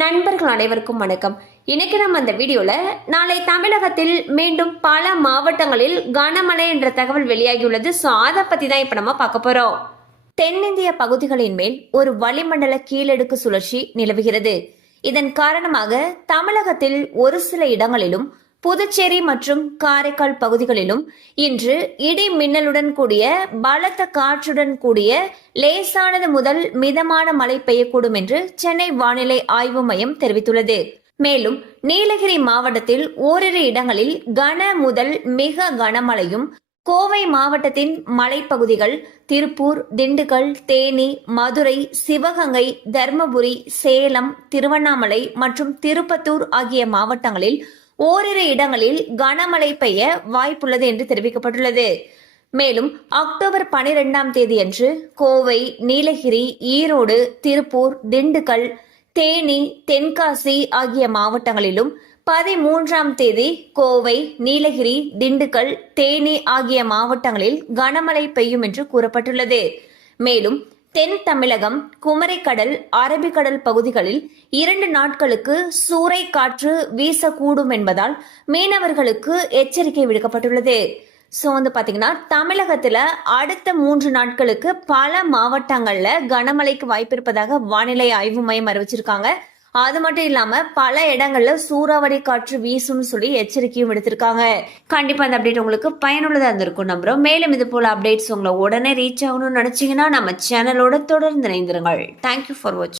நண்பர்கள் அனைவருக்கும் வணக்கம். இன்னைக்கு நம்ம அந்த வீடியோல நாளை தமிழகத்தில் மீண்டும் பல மாவட்டங்களில் கனமழை என்ற தகவல் வெளியாகியுள்ளது. ஸோ அதை பத்தி தான் இப்ப நம்ம பார்க்க போறோம். தென்னிந்திய பகுதிகளின் மேல் ஒரு வளிமண்டல கீழடுக்கு சுழற்சி நிலவுகிறது. இதன் காரணமாக தமிழகத்தில் ஒரு சில இடங்களிலும் புதுச்சேரி மற்றும் காரைக்கால் பகுதிகளிலும் இன்று இடி மின்னலுடன் கூடிய பலத்த காற்றுடன் கூடிய லேசானது முதல் மிதமான மழை பெய்யக்கூடும் என்று சென்னை வானிலை ஆய்வு மையம் தெரிவித்துள்ளது. மேலும் நீலகிரி மாவட்டத்தில் ஓரிரு இடங்களில் கன முதல் மிக கனமழையும், கோவை மாவட்டத்தின் மலைப்பகுதிகள் திருப்பூர், திண்டுக்கல், தேனி, மதுரை, சிவகங்கை, தர்மபுரி, சேலம், திருவண்ணாமலை மற்றும் திருப்பத்தூர் ஆகிய மாவட்டங்களில் ஓரிரு இடங்களில் கனமழை பெய்ய வாய்ப்புள்ளது என்று தெரிவிக்கப்பட்டுள்ளது. மேலும் அக்டோபர் 12ஆம் தேதியன்று கோவை, நீலகிரி, ஈரோடு, திருப்பூர், திண்டுக்கல், தேனி, தென்காசி ஆகிய மாவட்டங்களிலும் 13ஆம் தேதி கோவை, நீலகிரி, திண்டுக்கல், தேனி ஆகிய மாவட்டங்களில் கனமழை பெய்யும் என்று கூறப்பட்டுள்ளது. மேலும் தென் தமிழகம், குமரிக்கடல், அரபிக்கடல் பகுதிகளில் 2 நாட்களுக்கு சூறை காற்று வீசக்கூடும் என்பதால் மீனவர்களுக்கு எச்சரிக்கை விடுக்கப்பட்டுள்ளது. ஸோ பாத்தீங்கன்னா தமிழகத்துல அடுத்த 3 நாட்களுக்கு பல மாவட்டங்கள்ல கனமழைக்கு வாய்ப்பு இருப்பதாக வானிலை ஆய்வு மையம் அறிவிச்சிருக்காங்க. அது மட்டும் இல்லாம பல இடங்கள்ல சூறாவளி காற்று வீசும்னு சொல்லி எச்சரிக்கையும் விடுத்திருக்காங்க. கண்டிப்பா அந்த அப்டேட் உங்களுக்கு பயனுள்ளதா இருந்திருக்கும் நம்புறோம். மேலும் இது போல அப்டேட்ஸ் உங்களை உடனே ரீச் ஆகணும்னு நினைச்சீங்கன்னா நம்ம சேனலோட தொடர்ந்து இணைந்திருங்கள். தேங்க்யூ ஃபார் வாட்சிங்.